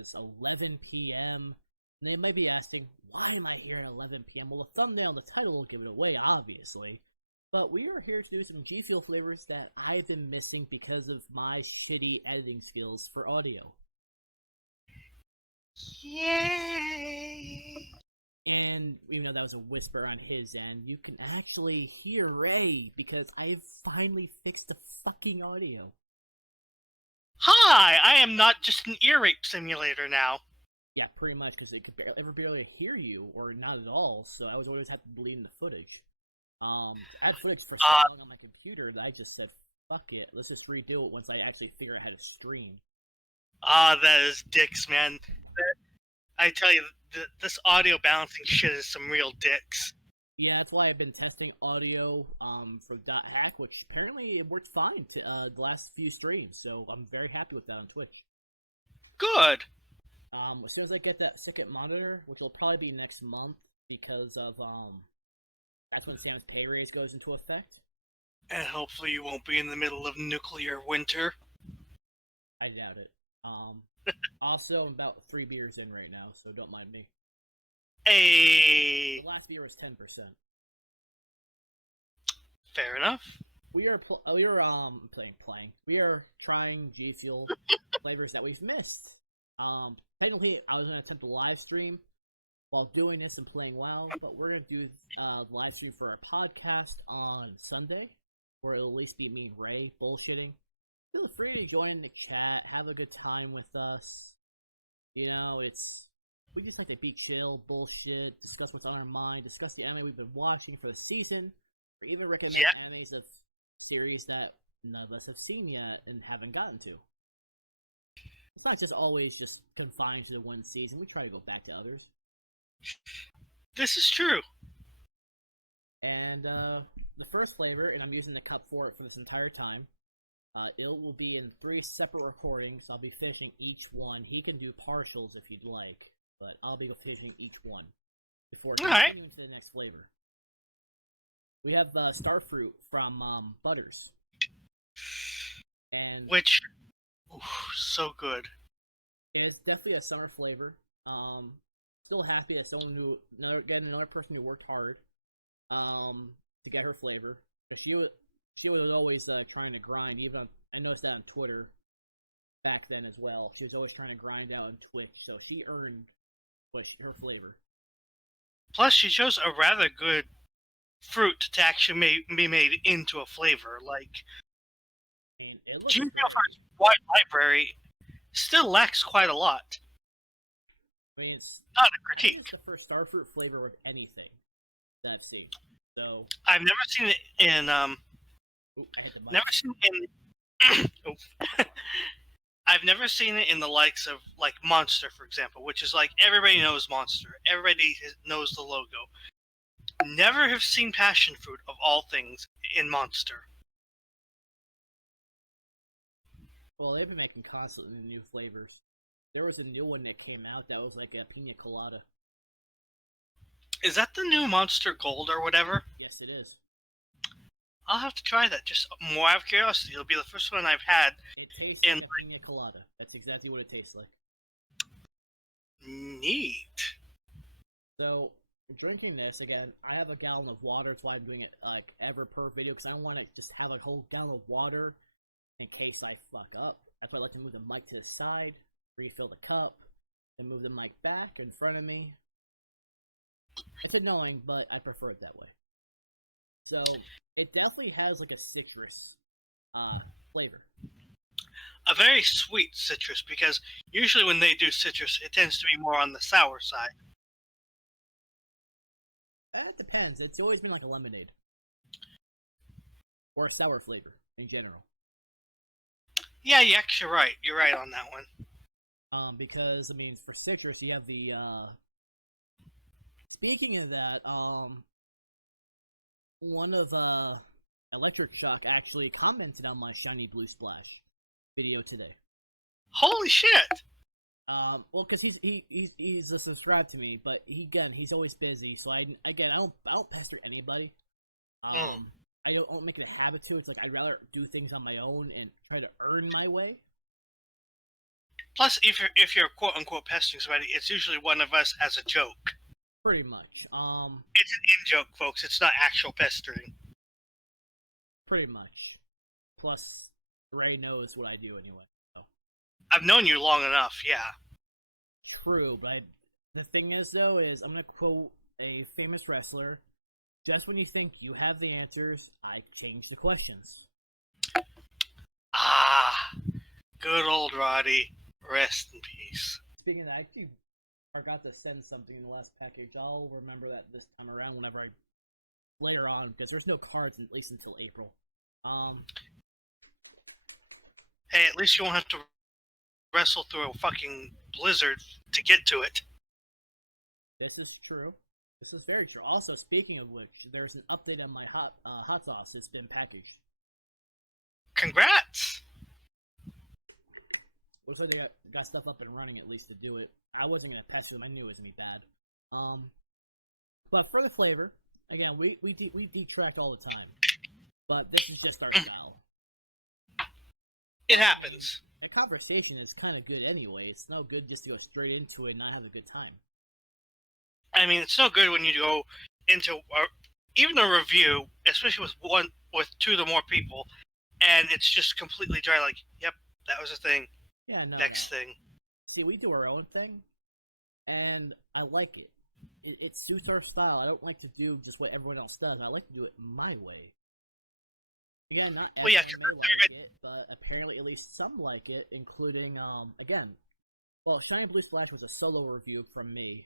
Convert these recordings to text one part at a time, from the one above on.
is 11 p.m. And they might be asking, why am I here at 11 p.m.? Well, the thumbnail and the title will give it away, obviously. But we are here to do some GFUEL flavors that I've been missing because of my shitty editing skills for audio. Yay! And even though that was a whisper on his end, you can actually hear Ray because I have finally fixed the fucking audio. Hi, I am not just an ear rape simulator now. Yeah, pretty much, because it could barely hear you, or not at all, so I was always have to bleed in the footage. I had footage for so long on my computer that I just said, fuck it, let's just redo it once I actually figure out how to stream. That is dicks, man. I tell you, this audio balancing shit is some real dicks. Yeah, that's why I've been testing audio for .hack, which apparently it worked fine to the last few streams, so I'm very happy with that on Twitch. Good! As soon as I get that second monitor, which will probably be next month, because of, that's when Sam's pay raise goes into effect. And hopefully you won't be in the middle of nuclear winter. I doubt it. Also, I'm about 3 beers in right now, so don't mind me. Hey! The last beer was 10%. Fair enough. We are playing. We are trying GFUEL flavors that we've missed. Technically, I was going to attempt a live stream while doing this and playing WoW, but we're going to do a live stream for our podcast on Sunday, where it'll at least be me and Ray bullshitting. Feel free to join in the chat, have a good time with us. You know, we just like to be chill, bullshit, discuss what's on our mind, discuss the anime we've been watching for the season, or even recommend animes of series that none of us have seen yet and haven't gotten to. It's not just always just confined to the one season. We try to go back to others. This is true. And the first flavor, and I'm using the cup for it for this entire time, it will be in 3 separate recordings. I'll be finishing each one. He can do partials if you'd like, but I'll be finishing each one before going into the next flavor. We have Starfruit from Butters. And which, so good. It's definitely a summer flavor. Still happy that someone another person who worked hard to get her flavor. But she was always trying to grind. Even I noticed that on Twitter back then as well. She was always trying to grind out on Twitch, so she earned her flavor. Plus, she chose a rather good fruit to actually be made into a flavor. Like, I mean, GFUEL for its wide library still lacks quite a lot. I mean, it's not a critique. It's the first Starfruit flavor of anything that I've seen. So I've never seen it in I've never seen it in the likes of like Monster, for example, which is like everybody knows Monster. Everybody knows the logo. Never have seen passion fruit of all things in Monster. Well, they've been making constantly new flavors. There was a new one that came out that was like a pina colada. Is that the new Monster Gold or whatever? Yes, it is. I'll have to try that, just more out of curiosity. It'll be the first one I've had. It tastes like a pina colada. That's exactly what it tastes like. Neat. So, drinking this, again, I have a gallon of water. That's why I'm doing it like ever per video, because I don't want to just have a whole gallon of water in case I fuck up. That's why I like to move the mic to the side, refill the cup, and move the mic back in front of me. It's annoying, but I prefer it that way. So, it definitely has like a citrus flavor. A very sweet citrus, because usually when they do citrus, it tends to be more on the sour side. It depends. It's always been like a lemonade. Or a sour flavor, in general. Yeah, you're actually right. You're right on that one. Because, I mean, for citrus, you have the, Speaking of that, one of, Electric Shock actually commented on my Shiny Blue Splash video today. Holy shit! Well, because he's subscribed to me, but he's always busy, so I don't pester anybody. I don't make it a habit to. It's like I'd rather do things on my own and try to earn my way. Plus, if you're quote unquote pestering somebody, it's usually one of us as a joke. Pretty much. It's an in-joke, folks. It's not actual pestering. Pretty much. Plus, Ray knows what I do anyway. So. I've known you long enough, yeah. True, but the thing is, though, is I'm gonna quote a famous wrestler. Just when you think you have the answers, I change the questions. Ah, good old Roddy. Rest in peace. Speaking of that, I actually forgot to send something in the last package. I'll remember that this time around whenever I later on, because there's no cards at least until April. Hey, at least you won't have to wrestle through a fucking blizzard to get to it. This is true. This is very true. Also, speaking of which, there's an update on my hot sauce. It's been packaged. Congrats! Looks like they got stuff up and running at least to do it. I wasn't gonna pester them. I knew it was gonna be bad. But for the flavor, again, we detract all the time. But this is just our style. It happens. That conversation is kind of good anyway. It's no good just to go straight into it and not have a good time. I mean, it's no good when you go into even a review, especially with two or more people, and it's just completely dry. Like, yep, that was a thing. Yeah, no. Next thing. See, we do our own thing, and I like it. It suits our style. I don't like to do just what everyone else does. I like to do it my way. Again, not everyone may like it, but apparently at least some like it, including, again, well, Shining Blue Splash was a solo review from me,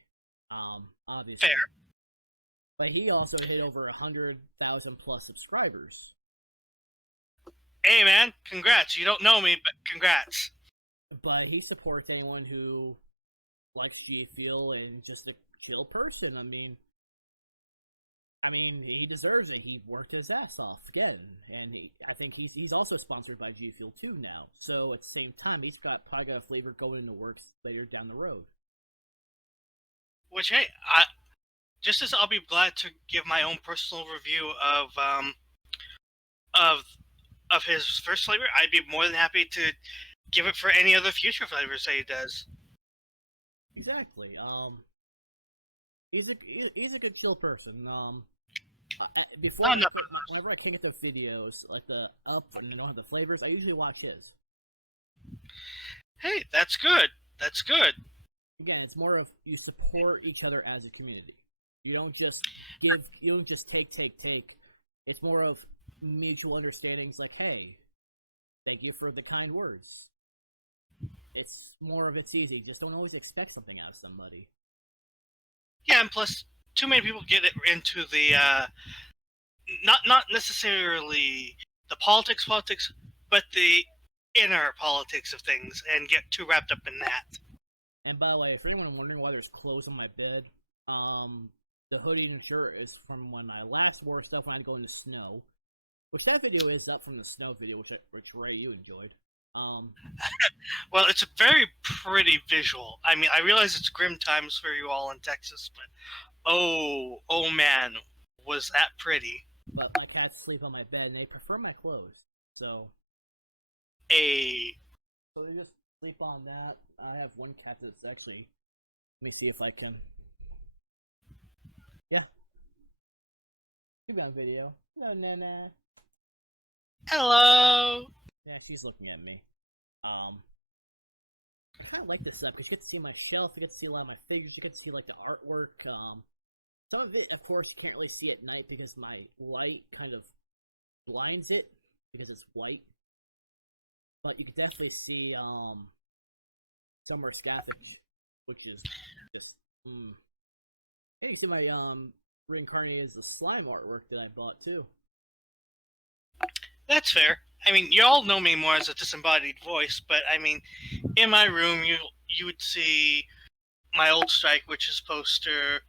obviously. Fair. But he also hit over 100,000 plus subscribers. Hey, man, congrats. You don't know me, but congrats. But he supports anyone who likes GFUEL and just a chill person. I mean, he deserves it. He worked his ass off again, and I think he's also sponsored by GFUEL too now. So at the same time, he's probably got a flavor going in the works later down the road. Which, hey, just as I'll be glad to give my own personal review of his first flavor, I'd be more than happy to give it for any other future flavors that he does. Exactly. He's a good chill person. Whenever I can't get the videos, like the up and don't have the flavors, I usually watch his. Hey, that's good. That's good. Again, it's more of you support each other as a community. You don't just give. You don't just take. It's more of mutual understandings. Like, hey, thank you for the kind words. It's more of it's easy. Just don't always expect something out of somebody. Yeah, and plus, too many people get into the not necessarily the politics, but the inner politics of things, and get too wrapped up in that. And by the way, for anyone wondering why there's clothes on my bed, the hoodie and shirt is from when I last wore stuff when I'd go in the snow. Which that video is up from the snow video, which Ray, you enjoyed. Well, it's a very pretty visual. I mean, I realize it's grim times for you all in Texas, but oh man, was that pretty. But my cats sleep on my bed, and they prefer my clothes, so... So they just sleep on that. I have one cat that's actually... Let me see if I can... Yeah. She's on video. No, Nana. Hello! Yeah, she's looking at me. I kind of like this stuff because you get to see my shelf, you get to see a lot of my figures, you get to see like the artwork. Some of it, of course, you can't really see at night because my light kind of blinds it because it's white. But you can definitely see Summer Scaffage, which is just And you can see my reincarnated as the slime artwork that I bought too. That's fair. I mean, you all know me more as a disembodied voice, but I mean, in my room, you would see my old strike, which is poster,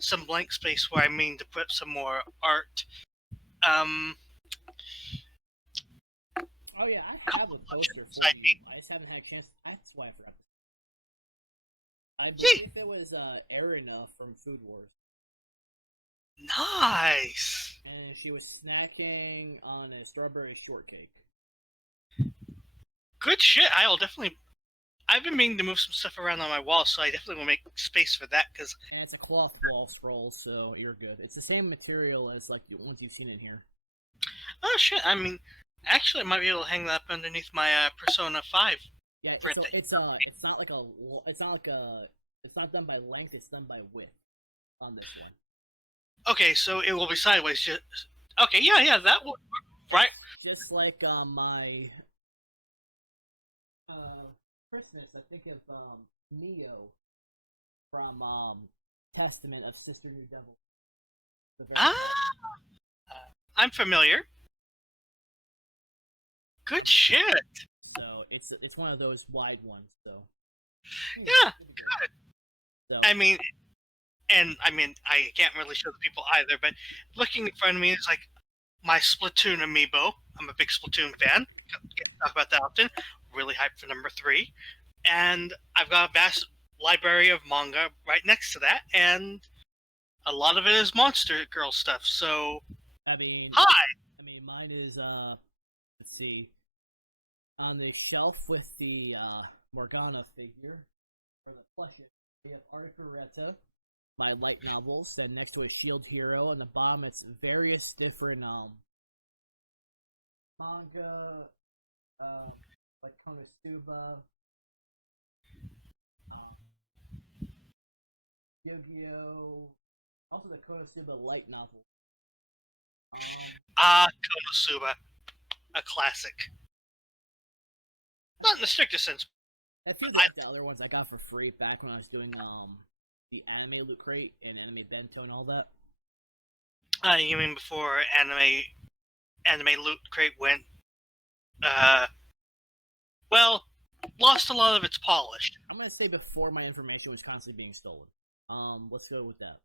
some blank space where I mean to put some more art. Oh yeah, I have a poster for you. I just haven't had a chance. That's why I forgot. I believe it was Erina from Food Wars. Nice! And she was snacking on a strawberry shortcake. Good shit, I'll definitely I've been meaning to move some stuff around on my wall, so I definitely will make space for that. Because And it's a cloth wall scroll, so you're good. It's the same material as like the ones you've seen in here. oh shit, I mean, actually, I might be able to hang that up underneath my Persona 5 Yeah, print. it's not like a, it's not like a, it's not done by length. It's done by width on this one. Okay, so it will be sideways. Just okay, yeah, that would right. Just like my Christmas, I think of Neo from Testament of Sister New Devil. Ah, I'm familiar. Good shit. So it's one of those wide ones. So Yeah, good. So I mean, I can't really show the people either, but looking in front of me is like my Splatoon amiibo. I'm a big Splatoon fan. Get to talk about that often. Really hyped for number 3. And I've got a vast library of manga right next to that, and a lot of it is Monster Girl stuff. So, I mean, hi. mine is let's see, on the shelf with the Morgana figure for the plushes. We have Articuletta, my light novels, and next to a Shield Hero, and the bottom it's various different manga, like Konosuba, Yu-Gi-Oh, also the Konosuba light novel. Konosuba, a classic. Not in the strictest sense. A few like the other ones I got for free back when I was doing the anime loot crate and anime bento and all that. You mean before anime loot crate went well, lost a lot of its polish. I'm gonna say before my information was constantly being stolen. Let's go with that.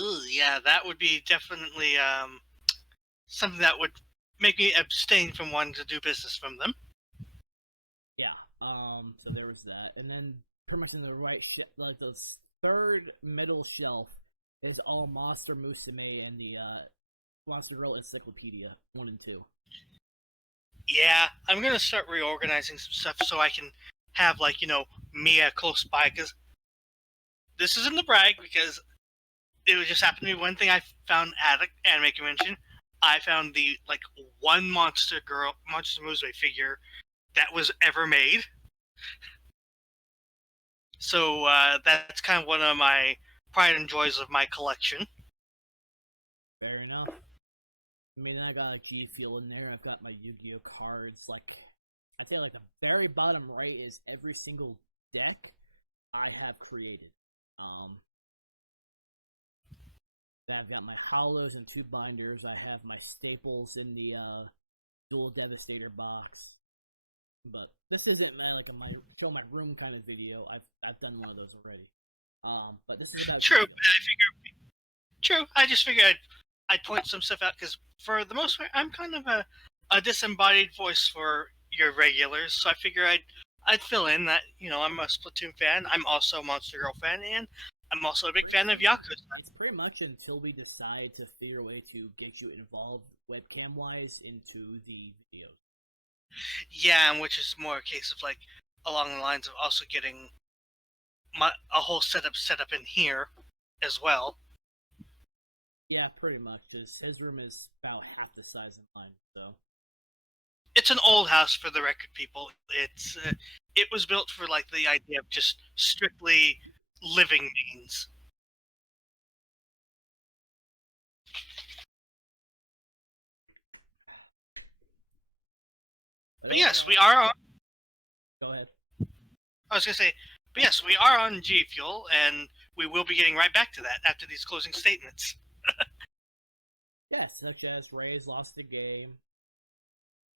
Ooh, yeah, that would be definitely something that would make me abstain from wanting to do business from them. Yeah. So there was that, and then pretty much in the right, like the third middle shelf is all Monster Musume and the Monster Girl Encyclopedia 1 and 2. Yeah, I'm gonna start reorganizing some stuff so I can have like Mia close by. Because this isn't the brag, because it would just happen to be one thing I found at an anime convention. I found the one Monster Musume figure that was ever made. So that's kind of one of my pride and joys of my collection. Fair enough. I mean, I got a GFUEL in there. I've got my Yu-Gi-Oh cards. Like, I'd say, like the very bottom right is every single deck I have created. Then I've got my hollows and 2 binders. I have my staples in the Dual Devastator box. But this isn't like my show my room kind of video. I've done one of those already. But this is about True. True. I just figured I'd point some stuff out because for the most part, I'm kind of a disembodied voice for your regulars. So I figure I'd fill in that I'm a Splatoon fan. I'm also a Monster Girl fan, and I'm also a big fan of Yakuza. It's pretty much until we decide to figure a way to get you involved webcam wise into the video. Yeah, and which is more a case of along the lines of also getting a whole setup set up in here as well. Yeah, pretty much. Because his room is about half the size of mine, so. It's an old house, for the record, people. It was built for the idea of just strictly living means. But yes, we are on. Go ahead. I was gonna say, but yes, we are on GFUEL, and we will be getting right back to that after these closing statements. Yes, such as Ray's lost the game.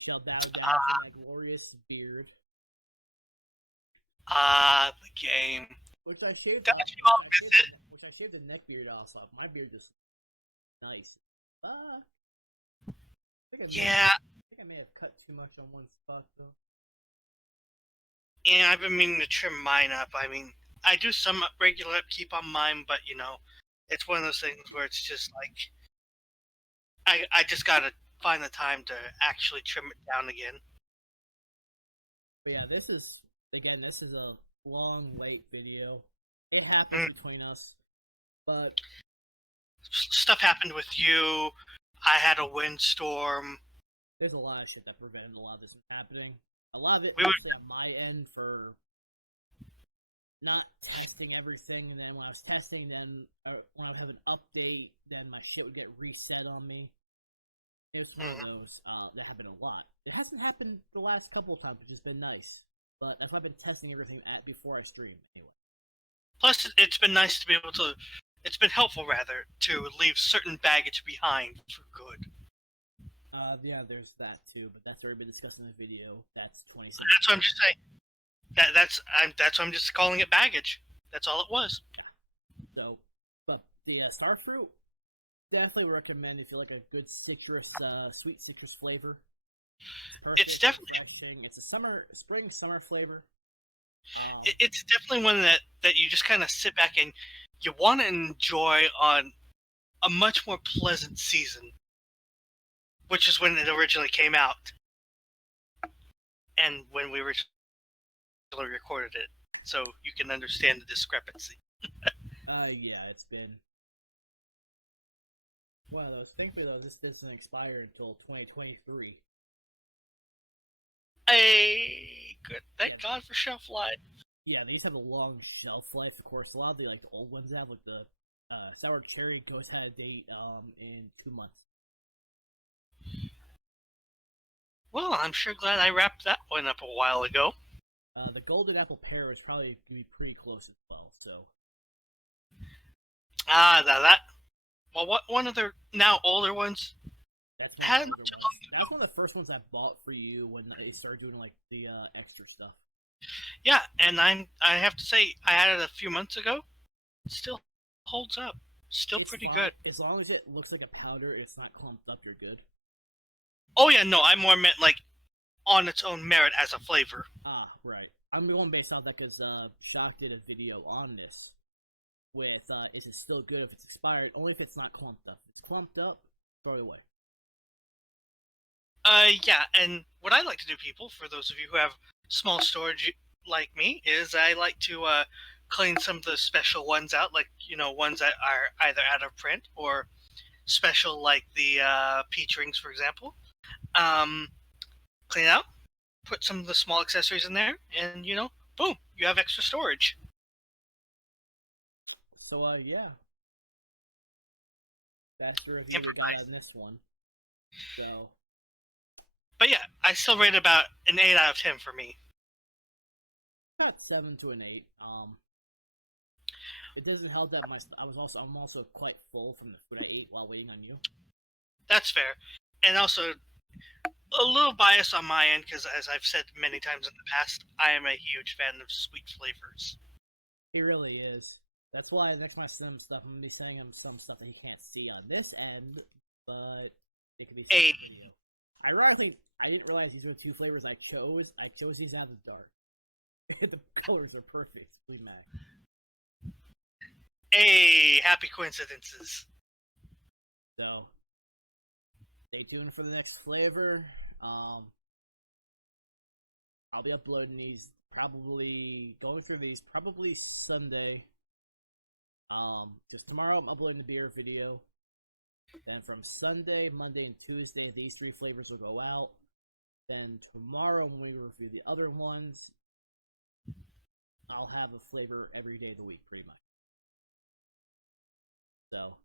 Shall bow down to my glorious beard. The game. Which I shaved. Which I shaved the neck beard off. My beard is nice. Yeah. I think I may have cut too much on one spot though. And I've been meaning to trim mine up. I mean, I do some regular upkeep on mine, but it's one of those things where it's just I just gotta find the time to actually trim it down again. But yeah, this is Again, this is a long, late video. It happens between us, but Stuff happened with you. I had a windstorm. there's a lot of shit that prevented a lot of this from happening. A lot of it, We would- honestly, on my end for not testing everything, and then when I was testing, then when I would have an update, then my shit would get reset on me. It was one of those. That happened a lot. It hasn't happened the last couple of times, which has been nice. But that's why I've been testing everything before I stream. Anyway. Plus, it's been nice to be able to. It's been helpful, rather, to leave certain baggage behind for good. Yeah, there's that too, but that's already been discussed in the video. That's 26. That's what I'm just saying. That's why I'm just calling it baggage. That's all it was. So, but the starfruit, definitely recommend if you like a good citrus, sweet citrus flavor. It's definitely refreshing. It's a spring summer flavor. It's definitely one that you just kind of sit back and you want to enjoy on a much more pleasant season, which is when it originally came out, and when we originally recorded it, so you can understand the discrepancy. Yeah, it's been one of those. Thankfully, though, this doesn't expire until 2023. Hey, good. Thank God for shelf life. Yeah, these have a long shelf life. Of course, a lot of the old ones have, like the sour cherry goes out of date in 2 months. Well, I'm sure glad I wrapped that one up a while ago. The golden apple pear is probably going to be pretty close as well. So That. Well, what one of the now older ones? that's Hadn't one of too the long ones. That's one of the first ones I bought for you when they started doing like the extra stuff. Yeah, and I have to say I had it a few months ago. It still holds up. Still It's pretty fine. good. As long as it looks like a powder, it's not clumped up. You're good. Oh yeah, no, I more meant like on its own merit as a flavor. Ah, right. I'm going based off that because Shock did a video on this with is it still good if it's expired? Only if it's not clumped up. If it's clumped up, throw it away. Yeah, and what I like to do, people, for those of you who have small storage like me, is I like to clean some of the special ones out, like, ones that are either out of print or special, like the peach rings, for example. Clean out, put some of the small accessories in there, and, boom, you have extra storage. So yeah, that's the review we got on this one. So, but yeah, I still rate it about an 8 out of 10 for me. about 7 to an 8. It doesn't help that I'm also quite full from the food I ate while waiting on you. That's fair, and also a little bias on my end because, as I've said many times in the past, I am a huge fan of sweet flavors. He really is. That's why next time I send him stuff, I'm gonna be sending him some stuff that he can't see on this end, but it could be. Hey. Ironically, I didn't realize these were 2 flavors I chose. I chose these out of the dark. The colors are perfect. Blue Mag. Hey, happy coincidences. So, stay tuned for the next flavor. I'll be uploading these going through these probably Sunday. Just tomorrow I'm uploading the beer video. Then from Sunday, Monday, and Tuesday, these 3 flavors will go out. Then tomorrow when we review the other ones, I'll have a flavor every day of the week, pretty much. So,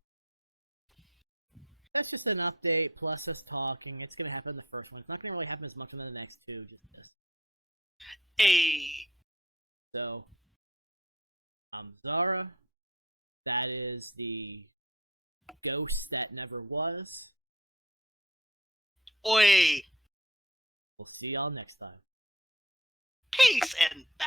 that's just an update, plus us talking. It's going to happen in the first one. It's not going to really happen as much in the next 2, just this. Hey. So, I'm Zara. That is the ghost that never was. Oi. We'll see y'all next time. Peace and bye.